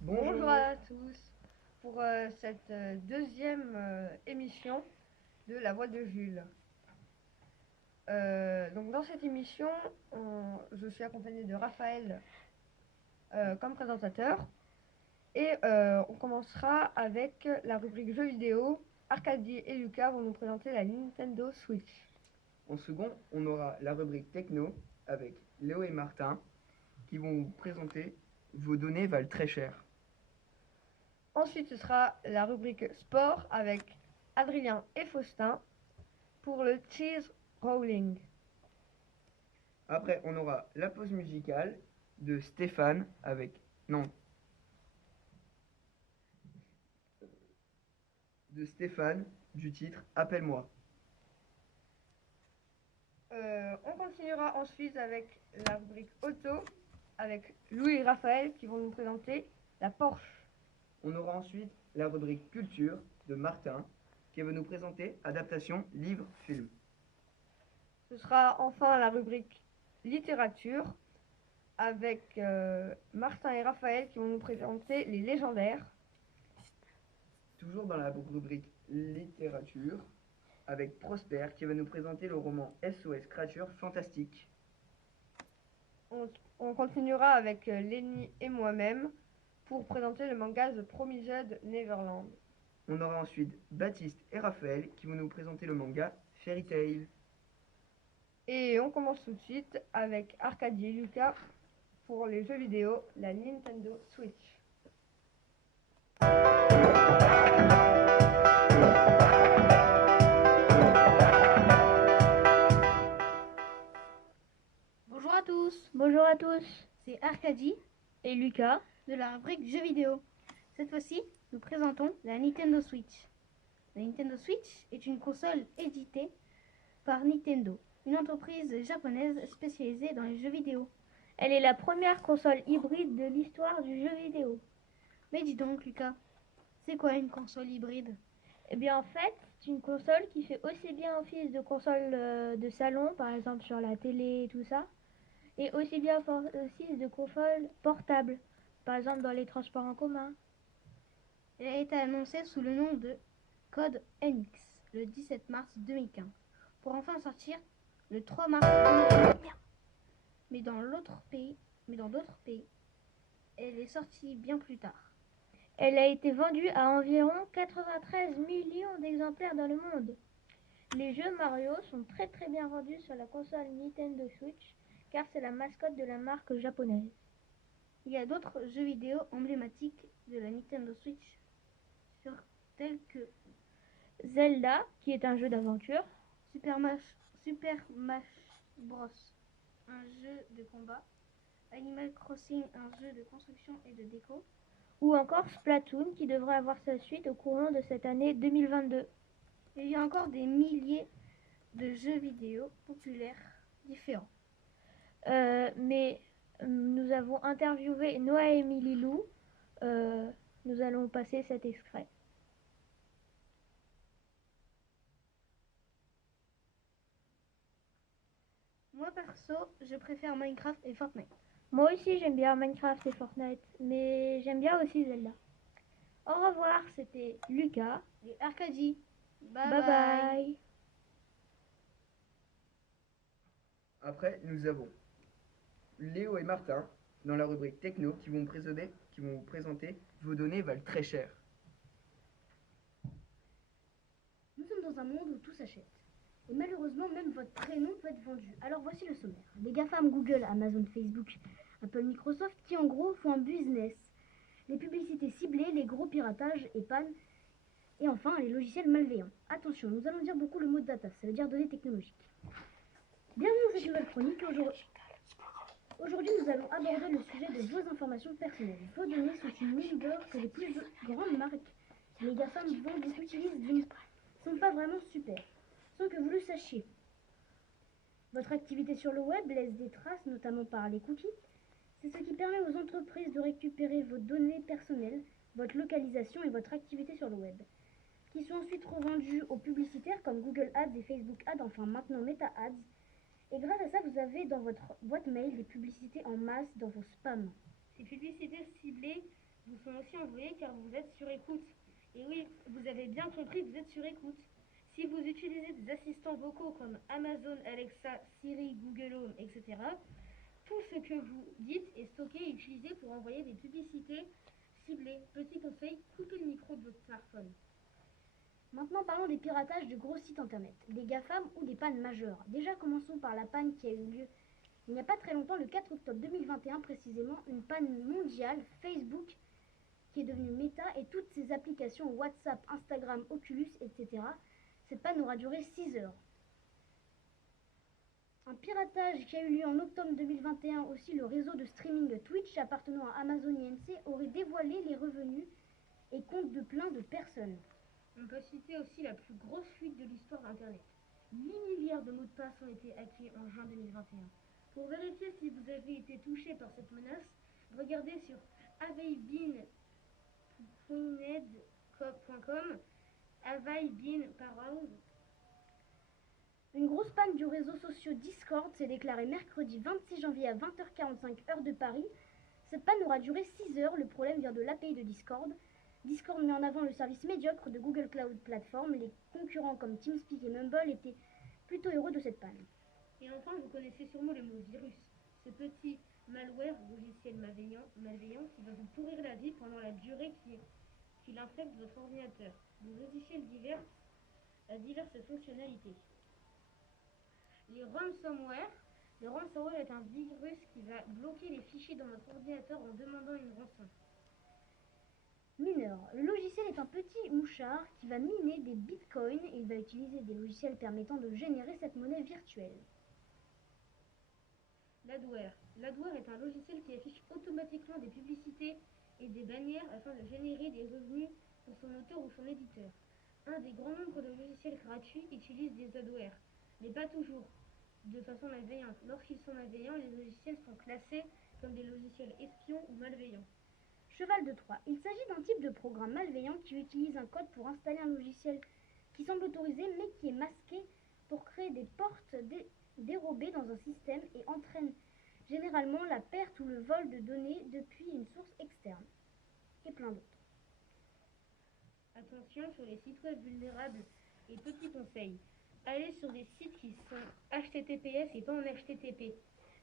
Bonjour à tous pour cette deuxième émission de La Voix de Jules. Donc dans cette émission, je suis accompagnée de Raphaël comme présentateur et on commencera avec la rubrique jeux vidéo. Arcadie et Lucas vont nous présenter la Nintendo Switch. En second, on aura la rubrique techno avec Léo et Martin qui vont vous présenter Vos données valent très cher. Ensuite, ce sera la rubrique sport avec Adrien et Faustin pour le cheese rolling. Après, on aura la pause musicale de Stéphane du titre Appelle-moi. On continuera ensuite avec la rubrique auto avec Louis et Raphaël qui vont nous présenter la Porsche. On aura ensuite la rubrique culture de Martin qui va nous présenter adaptation livre-film. Ce sera enfin la rubrique littérature avec Martin et Raphaël qui vont nous présenter les légendaires. Toujours dans la rubrique littérature avec Prosper qui va nous présenter le roman SOS Créature Fantastique. On continuera avec Lenny et moi-même pour présenter le manga The Promised Neverland. On aura ensuite Baptiste et Raphaël qui vont nous présenter le manga Fairy Tail. Et on commence tout de suite avec Arcadie et Lucas pour les jeux vidéo, la Nintendo Switch. Bonjour à tous, c'est Arcadie et Lucas de la rubrique jeux vidéo. Cette fois-ci, nous présentons la Nintendo Switch. La Nintendo Switch est une console éditée par Nintendo, une entreprise japonaise spécialisée dans les jeux vidéo. Elle est la première console hybride de l'histoire du jeu vidéo. Mais dis donc Lucas, c'est quoi une console hybride? Eh bien en fait, c'est une console qui fait aussi bien office de console de salon, par exemple sur la télé et tout ça, et aussi bien office de console portable, par exemple dans les transports en commun. Elle a été annoncée sous le nom de Code NX le 17 mars 2015, pour enfin sortir le 3 mars 2015. Mais dans d'autres pays, elle est sortie bien plus tard. Elle a été vendue à environ 93 millions d'exemplaires dans le monde. Les jeux Mario sont très bien vendus sur la console Nintendo Switch, car c'est la mascotte de la marque japonaise. Il y a d'autres jeux vidéo emblématiques de la Nintendo Switch, tels que Zelda, qui est un jeu d'aventure, Super Smash Bros, un jeu de combat, Animal Crossing, un jeu de construction et de déco, ou encore Splatoon, qui devrait avoir sa suite au courant de cette année 2022. Il y a encore des milliers de jeux vidéo populaires différents. Mais nous avons interviewé Noémie Lilou. Nous allons passer cet extrait. Moi perso, je préfère Minecraft et Fortnite. Moi aussi j'aime bien Minecraft et Fortnite, mais j'aime bien aussi Zelda. Au revoir, c'était Lucas et Arcadie. Bye bye. Après, nous avons Léo et Martin dans la rubrique techno qui vont vous présenter Vos données valent très cher. Nous sommes dans un monde où tout s'achète. Et malheureusement, même votre prénom peut être vendu. Alors voici le sommaire. Les GAFAM Google, Amazon, Facebook, Apple, Microsoft qui en gros font un business. Les publicités ciblées, les gros piratages et pannes. Et enfin, les logiciels malveillants. Attention, nous allons dire beaucoup le mot data, ça veut dire données technologiques. Bienvenue dans cette nouvelle chronique. Aujourd'hui, nous allons aborder le sujet de vos informations personnelles. Vos données sont une mine d'or que les plus grandes marques, les GAFAM vendent et utilisent ne sont pas vraiment super, sans que vous le sachiez. Votre activité sur le web laisse des traces, notamment par les cookies. C'est ce qui permet aux entreprises de récupérer vos données personnelles, votre localisation et votre activité sur le web. qui sont ensuite revendus aux publicitaires comme Google Ads et Facebook Ads, enfin maintenant Meta Ads. Et grâce à ça, vous avez dans votre boîte mail des publicités en masse dans vos spams. Ces publicités ciblées vous sont aussi envoyées car vous êtes sur écoute. Et oui, vous avez bien compris, vous êtes sur écoute. Si vous utilisez des assistants vocaux comme Amazon, Alexa, Siri, Google Home, etc., tout ce que vous dites est stocké et utilisé pour envoyer des publicités ciblées. Petit conseil, coupez le micro de votre smartphone. Maintenant, parlons des piratages de gros sites internet, des GAFAM ou des pannes majeures. Déjà, commençons par la panne qui a eu lieu il n'y a pas très longtemps, le 4 octobre 2021 précisément, une panne mondiale, Facebook qui est devenue Meta et toutes ses applications WhatsApp, Instagram, Oculus, etc. Cette panne aura duré 6 heures. Un piratage qui a eu lieu en octobre 2021 aussi, le réseau de streaming Twitch appartenant à Amazon INC aurait dévoilé les revenus et comptes de plein de personnes. On peut citer aussi la plus grosse fuite de l'histoire d'Internet. 8 milliards de mots de passe ont été hackés en juin 2021. Pour vérifier si vous avez été touché par cette menace, regardez sur avaibeen.net.com, avaibeen.com. Une grosse panne du réseau social Discord s'est déclarée mercredi 26 janvier à 20h45 heure de Paris. Cette panne aura duré 6 heures. Le problème vient de l'API de Discord. Discord met en avant le service médiocre de Google Cloud Platform. Les concurrents comme TeamSpeak et Mumble étaient plutôt heureux de cette panne. Et enfin, vous connaissez sûrement le mot virus, ce petit malware, logiciel malveillant qui va vous pourrir la vie pendant la durée qu'il infecte votre ordinateur. Le logiciel a diverses fonctionnalités. Le ransomware est un virus qui va bloquer les fichiers dans votre ordinateur en demandant une rançon. Mineur. Le logiciel est un petit mouchard qui va miner des bitcoins et il va utiliser des logiciels permettant de générer cette monnaie virtuelle. L'adware est un logiciel qui affiche automatiquement des publicités et des bannières afin de générer des revenus pour son auteur ou son éditeur. Un des grands nombres de logiciels gratuits utilise des adwares, mais pas toujours de façon malveillante. Lorsqu'ils sont malveillants, les logiciels sont classés comme des logiciels espions ou malveillants. Cheval de Troie. Il s'agit d'un type de programme malveillant qui utilise un code pour installer un logiciel qui semble autorisé mais qui est masqué pour créer des portes dérobées dans un système et entraîne généralement la perte ou le vol de données depuis une source externe. Et plein d'autres. Attention sur les sites web vulnérables et petit conseil. Allez sur des sites qui sont HTTPS et pas en HTTP.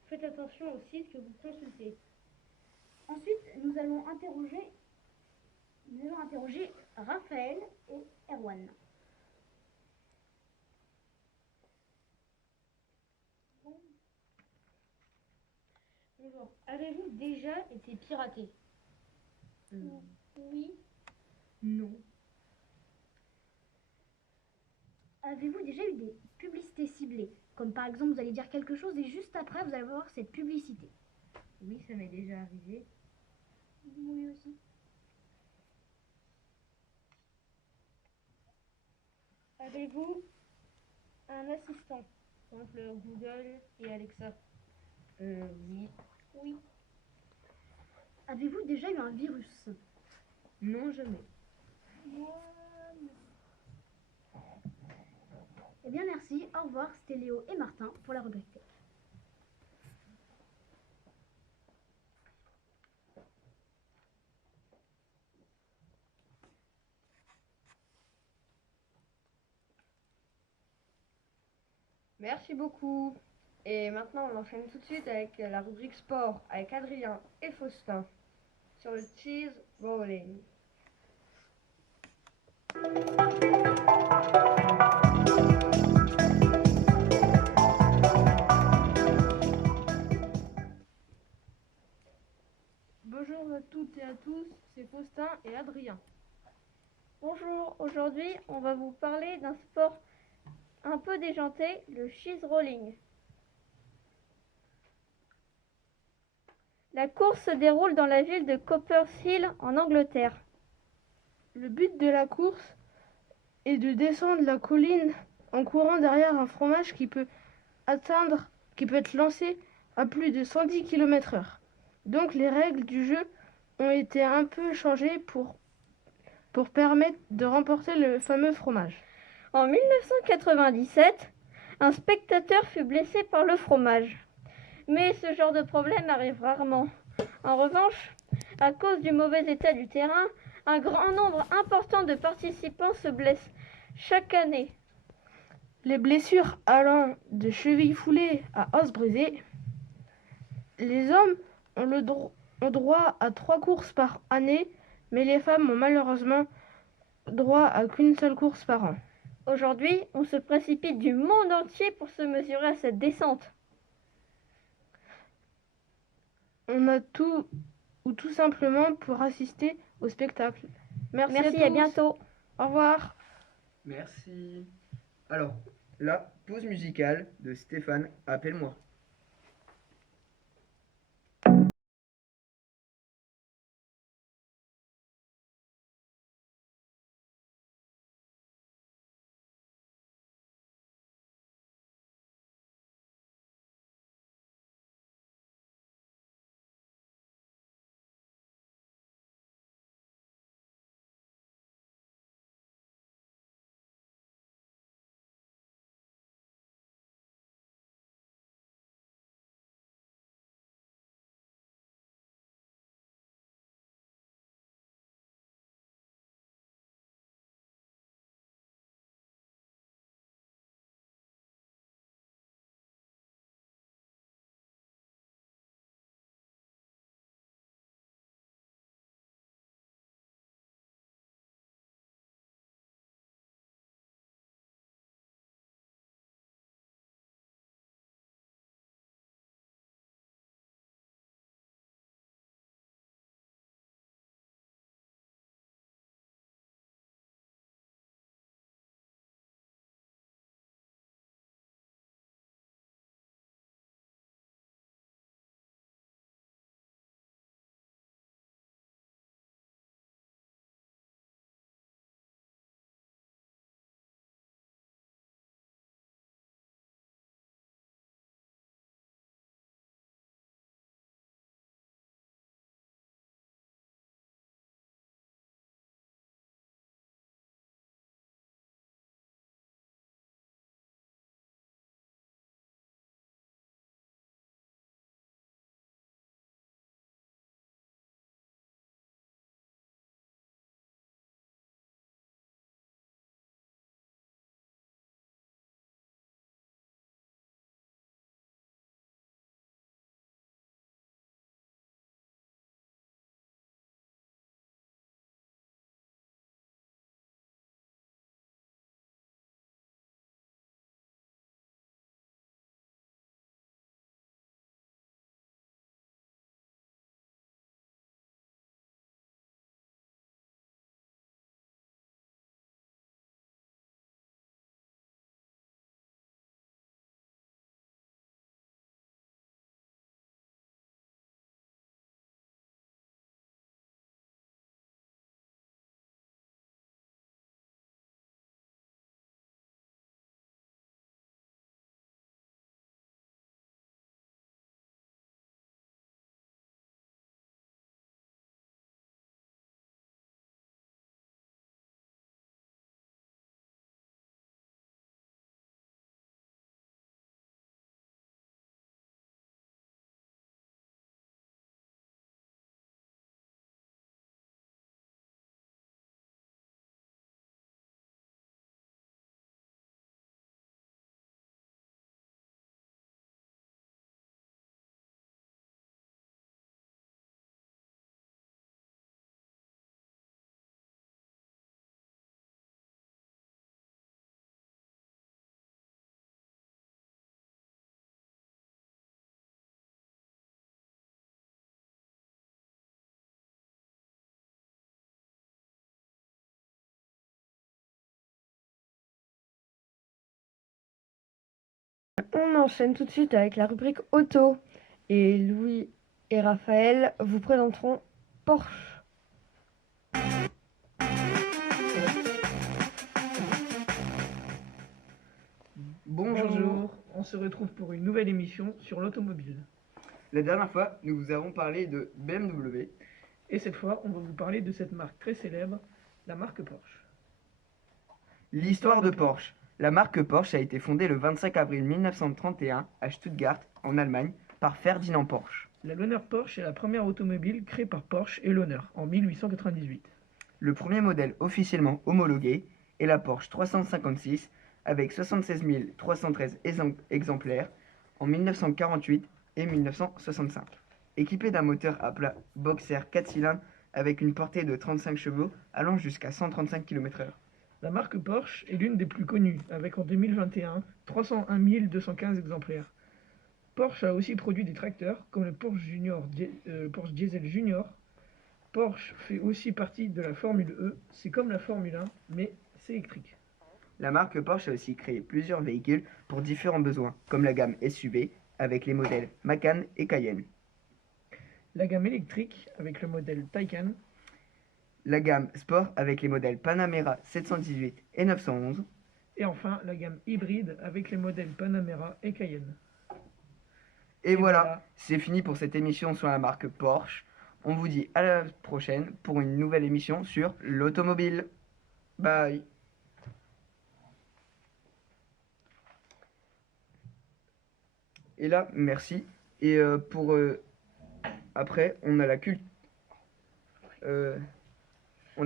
Faites attention aux sites que vous consultez. Ensuite, nous allons interroger Raphaël et Erwan. Bonjour. Avez-vous déjà été piraté? Oui. Non. Avez-vous déjà eu des publicités ciblées? Comme par exemple, vous allez dire quelque chose et juste après, vous allez voir cette publicité. Oui, ça m'est déjà arrivé. Oui aussi. Avez-vous un assistant? Par exemple Google et Alexa. Oui. Oui. Avez-vous déjà eu un virus? Non, jamais. Eh bien merci, au revoir, c'était Léo et Martin pour la rubrique Tech. Merci beaucoup. Et maintenant, on enchaîne tout de suite avec la rubrique sport avec Adrien et Faustin sur le cheese rolling. Bonjour à toutes et à tous, c'est Faustin et Adrien. Bonjour, aujourd'hui on va vous parler d'un sport un peu déjanté, le cheese rolling. La course se déroule dans la ville de Coppershill en Angleterre. Le but de la course est de descendre la colline en courant derrière un fromage qui peut être lancé à plus de 110 km/h. Donc les règles du jeu ont été un peu changées pour pour permettre de remporter le fameux fromage. En 1997, un spectateur fut blessé par le fromage. Mais ce genre de problème arrive rarement. En revanche, à cause du mauvais état du terrain, un grand nombre important de participants se blessent chaque année. Les blessures allant de cheville foulée à os brisé. Les hommes ont droit à 3 courses par année, mais les femmes ont malheureusement droit à qu'une seule course par an. Aujourd'hui, on se précipite du monde entier pour se mesurer à cette descente. On a tout ou tout simplement pour assister au spectacle. Merci à tous. À bientôt. Au revoir. Merci. Alors, la pause musicale de Stéphane, Appelle-moi. On enchaîne tout de suite avec la rubrique auto. Et Louis et Raphaël vous présenteront Porsche. Bonjour. On se retrouve pour une nouvelle émission sur l'automobile. La dernière fois, nous vous avons parlé de BMW. Et cette fois, on va vous parler de cette marque très célèbre La marque Porsche. L'histoire de Porsche. La marque Porsche a été fondée le 25 avril 1931 à Stuttgart, en Allemagne, par Ferdinand Porsche. La Lohner Porsche est la première automobile créée par Porsche et Lohner en 1898. Le premier modèle officiellement homologué est la Porsche 356 avec 76 313 exemplaires en 1948 et 1965. Équipée d'un moteur à plat boxer 4 cylindres avec une portée de 35 chevaux allant jusqu'à 135 km/h. La marque Porsche est l'une des plus connues, avec en 2021 301 215 exemplaires. Porsche a aussi produit des tracteurs comme le Porsche Diesel Junior. Porsche fait aussi partie de la Formule E, c'est comme la Formule 1, mais c'est électrique. La marque Porsche a aussi créé plusieurs véhicules pour différents besoins, comme la gamme SUV avec les modèles Macan et Cayenne. La gamme électrique avec le modèle Taycan. La gamme Sport avec les modèles Panamera 718 et 911. Et enfin, la gamme hybride avec les modèles Panamera et Cayenne. Et voilà, c'est fini pour cette émission sur la marque Porsche. On vous dit à la prochaine pour une nouvelle émission sur l'automobile. Bye. Et là, merci. Et après, on a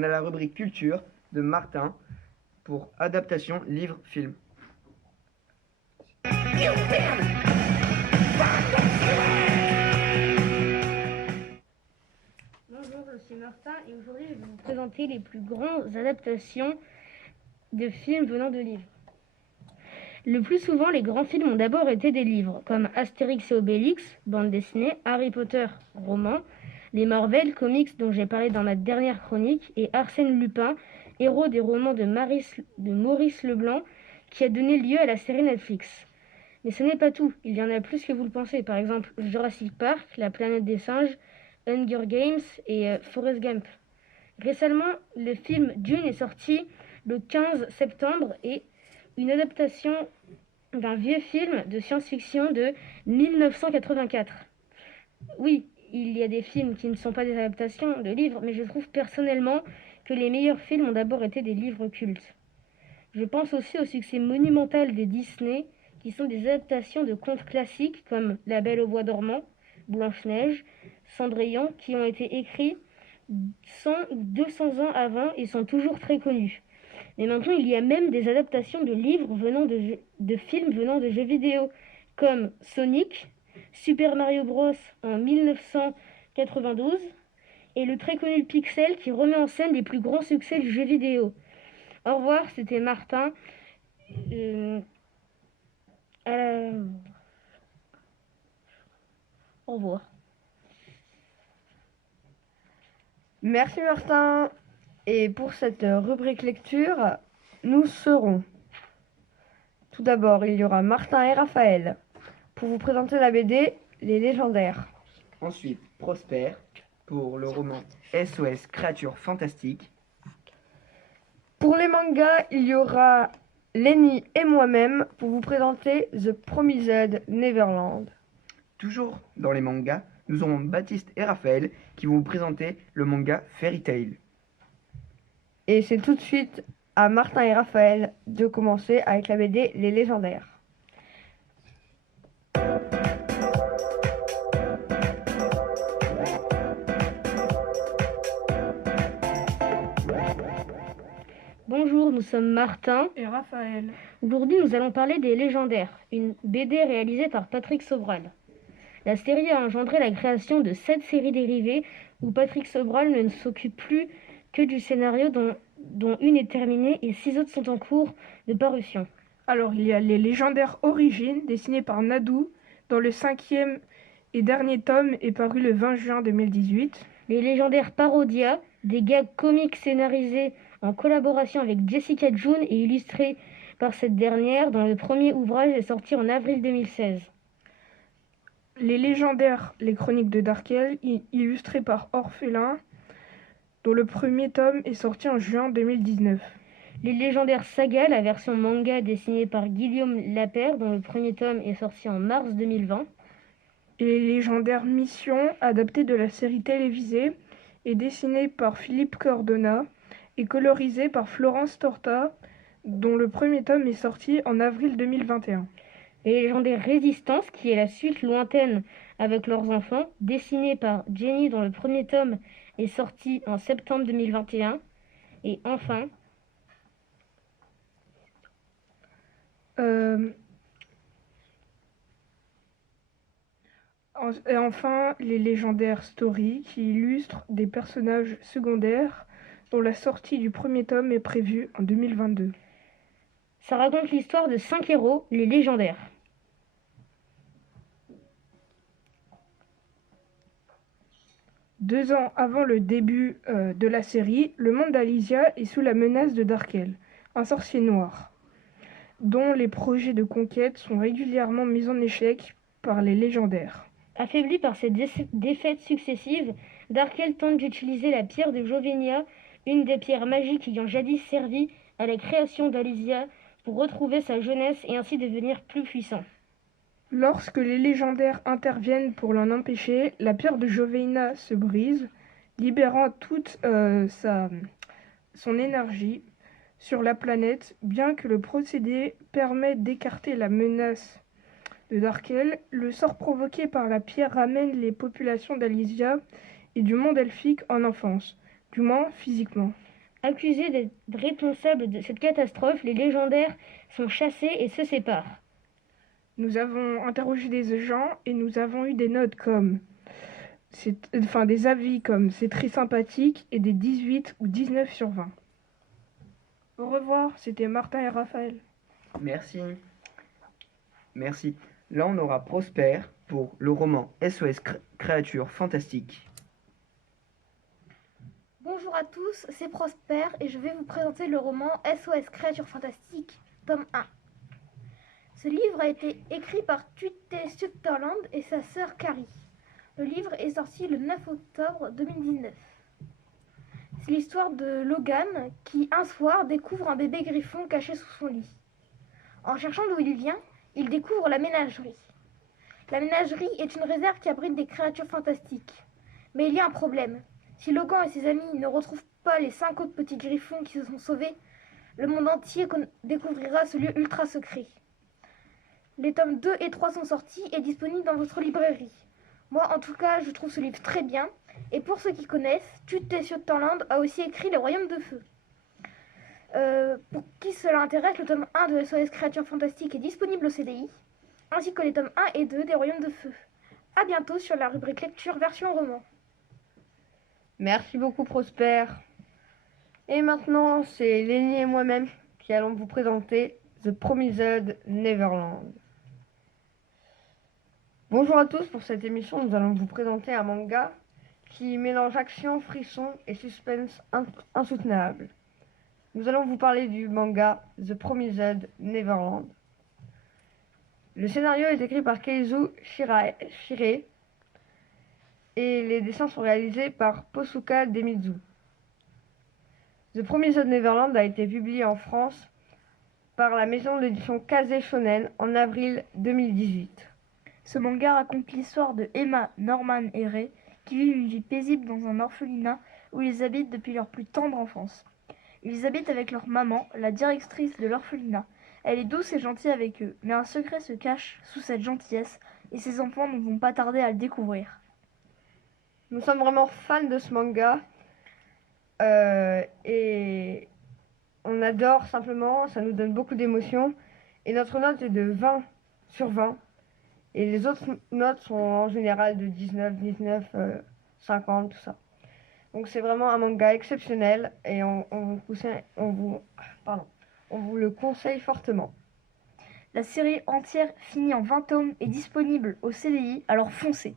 la rubrique culture de Martin pour adaptation livre-film. Bonjour, je suis Martin et aujourd'hui je vais vous présenter les plus grandes adaptations de films venant de livres. Le plus souvent, les grands films ont d'abord été des livres, comme Astérix et Obélix, bande dessinée, Harry Potter, roman, les Marvel, comics dont j'ai parlé dans ma dernière chronique, et Arsène Lupin, héros des romans de Maurice Leblanc, qui a donné lieu à la série Netflix. Mais ce n'est pas tout, il y en a plus que vous le pensez, par exemple Jurassic Park, La planète des singes, Hunger Games et Forrest Gump. Récemment, le film Dune est sorti le 15 septembre et une adaptation d'un vieux film de science-fiction de 1984. Oui, il y a des films qui ne sont pas des adaptations de livres, mais je trouve personnellement que les meilleurs films ont d'abord été des livres cultes. Je pense aussi au succès monumental des Disney, qui sont des adaptations de contes classiques comme La Belle au bois dormant, Blanche-Neige, Cendrillon, qui ont été écrits 100 ou 200 ans avant et sont toujours très connus. Mais maintenant, il y a même des adaptations de livres venant de films venant de jeux vidéo, comme Sonic, Super Mario Bros. En 1992, et le très connu Pixel qui remet en scène les plus grands succès du jeu vidéo. Au revoir, c'était Martin. Au revoir. Merci Martin. Et pour cette rubrique lecture, nous serons. Tout d'abord, il y aura Martin et Raphaël pour vous présenter la BD Les Légendaires. Ensuite, Prosper pour le roman SOS Créatures Fantastiques. Pour les mangas, il y aura Lenny et moi-même pour vous présenter The Promised Neverland. Toujours dans les mangas, nous aurons Baptiste et Raphaël qui vont vous présenter le manga Fairy Tail. Et c'est tout de suite à Martin et Raphaël de commencer avec la BD Les Légendaires. Bonjour, nous sommes Martin Et Raphaël. Aujourd'hui, nous allons parler des Légendaires, une BD réalisée par Patrick Sobral. La série a engendré la création de 7 séries dérivées où Patrick Sobral ne s'occupe plus que du scénario dont une est terminée et 6 autres sont en cours de parution. Alors, il y a les Légendaires Origines, dessinés par Nadou, dont le 5e et dernier tome est paru le 20 juin 2018. Les Légendaires Parodia, des gags comiques scénarisés en collaboration avec Jessica June et illustrés par cette dernière, dont le premier ouvrage est sorti en avril 2016. Les Légendaires, les Chroniques de Darkel, illustrés par Orphelin, dont le premier tome est sorti en juin 2019. Les Légendaires Saga, la version manga dessinée par Guillaume Lapère, dont le premier tome est sorti en mars 2020. Et les Légendaires Mission, adaptés de la série télévisée et dessinés par Philippe Cordona, et colorisé par Florence Torta, dont le premier tome est sorti en avril 2021. Les légendaires Résistance, qui est la suite lointaine avec leurs enfants, dessinée par Jenny, dont le premier tome est sorti en septembre 2021. Et enfin... Et enfin, les légendaires Story, qui illustrent des personnages secondaires dont la sortie du premier tome est prévue en 2022. Ça raconte l'histoire de 5 héros, les légendaires. Deux ans avant le début de la série, le monde d'Alicia est sous la menace de Darkel, un sorcier noir, dont les projets de conquête sont régulièrement mis en échec par les légendaires. Affaibli par ces défaites successives, Darkel tente d'utiliser la pierre de Jovenia, une des pierres magiques ayant jadis servi à la création d'Alicia, pour retrouver sa jeunesse et ainsi devenir plus puissant. Lorsque les légendaires interviennent pour l'en empêcher, la pierre de Jovenia se brise, libérant toute son énergie sur la planète. Bien que le procédé permette d'écarter la menace de Darkel, le sort provoqué par la pierre ramène les populations d'Alicia et du monde elfique en enfance, du moins physiquement. Accusés d'être responsables de cette catastrophe, les légendaires sont chassés et se séparent. Nous avons interrogé des gens et nous avons eu des notes comme... des avis comme « c'est très sympathique » et des 18 ou 19 sur 20. Au revoir, c'était Martin et Raphaël. Merci. Merci. Là, on aura Prosper pour le roman SOS Créatures Fantastiques. Bonjour à tous, c'est Prosper et je vais vous présenter le roman SOS Créatures Fantastiques, tome 1. Ce livre a été écrit par Tutte Sutherland et sa sœur Carrie. Le livre est sorti le 9 octobre 2019. C'est l'histoire de Logan qui, un soir, découvre un bébé griffon caché sous son lit. En cherchant d'où il vient, il découvre la ménagerie. La ménagerie est une réserve qui abrite des créatures fantastiques. Mais il y a un problème. Si Logan et ses amis ne retrouvent pas les 5 autres petits griffons qui se sont sauvés, le monde entier découvrira ce lieu ultra secret. Les tomes 2 et 3 sont sortis et disponibles dans votre librairie. Moi, en tout cas, je trouve ce livre très bien. Et pour ceux qui connaissent, Tutte Sutherland a aussi écrit Les Royaumes de Feu. Pour qui cela intéresse, le tome 1 de SOS Créatures Fantastiques est disponible au CDI, ainsi que les tomes 1 et 2 des Royaumes de Feu. A bientôt sur la rubrique lecture version roman. Merci beaucoup Prosper. Et maintenant, c'est Lenny et moi-même qui allons vous présenter The Promised Neverland. Bonjour à tous, pour cette émission, nous allons vous présenter un manga qui mélange action, frisson et suspense insoutenable. Nous allons vous parler du manga The Promised Neverland. Le scénario est écrit par Keizu Shirei et les dessins sont réalisés par Posuka Demizu. The Promised Neverland a été publié en France par la maison d'édition Kaze Shonen en avril 2018. Ce manga raconte l'histoire de Emma, Norman et Ray qui vivent une vie paisible dans un orphelinat où ils habitent depuis leur plus tendre enfance. Ils habitent avec leur maman, la directrice de l'orphelinat. Elle est douce et gentille avec eux, mais un secret se cache sous cette gentillesse et ses enfants ne vont pas tarder à le découvrir. Nous sommes vraiment fans de ce manga et on adore simplement, ça nous donne beaucoup d'émotions et notre note est de 20 sur 20 et les autres notes sont en général de 19, 50, tout ça. Donc c'est vraiment un manga exceptionnel et on vous le conseille fortement. La série entière finie en 20 tomes est disponible au CDI, alors foncez.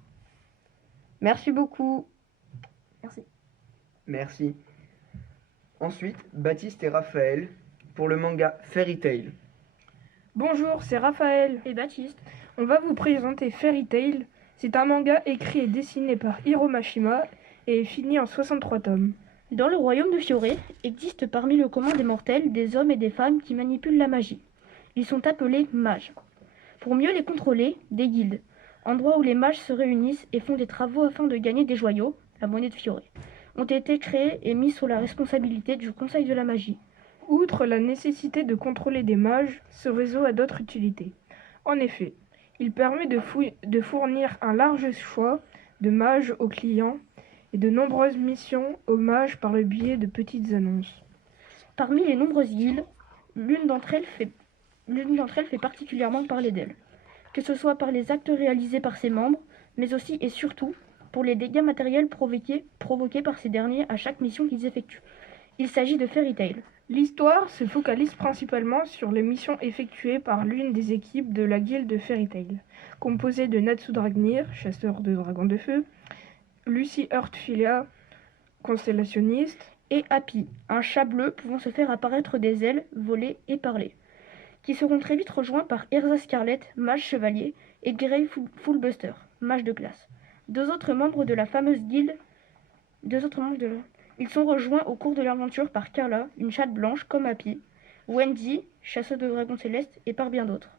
Merci beaucoup. Merci. Ensuite, Baptiste et Raphaël pour le manga Fairy Tail. Bonjour, c'est Raphaël et Baptiste. On va vous présenter Fairy Tail. C'est un manga écrit et dessiné par Hiro Mashima et fini en 63 tomes. Dans le royaume de Fioré existe parmi le commun des mortels des hommes et des femmes qui manipulent la magie. Ils sont appelés mages. Pour mieux les contrôler, des guildes, endroits où les mages se réunissent et font des travaux afin de gagner des joyaux, la monnaie de Fioré. ont été créés et mis sous la responsabilité du Conseil de la magie. Outre la nécessité de contrôler des mages, ce réseau a d'autres utilités. En effet, il permet de fournir un large choix de mages aux clients et de nombreuses missions aux mages par le biais de petites annonces. Parmi les nombreuses guildes, l'une d'entre elles fait particulièrement parler d'elle, que ce soit par les actes réalisés par ses membres, mais aussi et surtout pour les dégâts matériels provoqués par ces derniers à chaque mission qu'ils effectuent. Il s'agit de Fairy Tail. L'histoire se focalise principalement sur les missions effectuées par l'une des équipes de la guilde de Fairy Tail, composée de Natsu Dragnir, chasseur de dragons de feu, Lucy Heartfilia, constellationniste, et Happy, un chat bleu pouvant se faire apparaître des ailes, voler et parler, qui seront très vite rejoints par Erza Scarlet, mage chevalier, et Grey Fullbuster, mage de glace. Deux autres membres de la fameuse guilde. Ils sont rejoints au cours de l'aventure par Carla, une chatte blanche comme Happy, Wendy, chasseuse de dragons célestes, et par bien d'autres.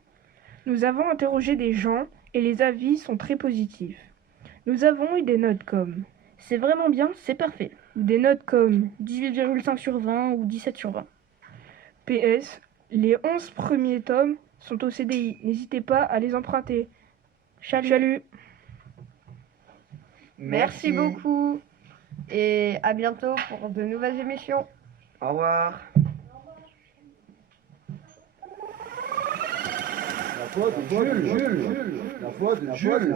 Nous avons interrogé des gens et les avis sont très positifs. Nous avons eu des notes comme C'est vraiment bien, c'est parfait. Ou des notes comme 18,5 sur 20 ou 17 sur 20. PS, les 11 premiers tomes sont au CDI. N'hésitez pas à les emprunter. Salut. Merci beaucoup. Et à bientôt pour de nouvelles émissions. Au revoir. La voix de Jules.